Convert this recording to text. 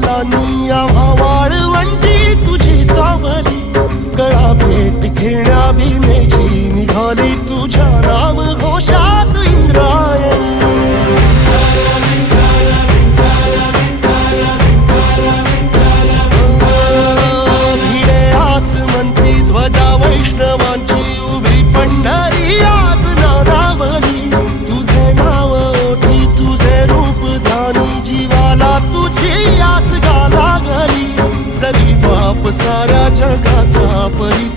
विठ्ठलानी आम्हा वाळवंटी तुझी सावली, गळा भेट घेण्या भीमेची निघाली तुझ्या नाम घोषात इंद्रायणी. भिडे आसमंती ध्वजा वैष्णवांची उभी पंढरी आज नानावली, तुझे नाव ओठी तुझे रूप ध्यानी जीवाला तुझी आस गा लागली. जरी बाप साऱ्या जगाचा परी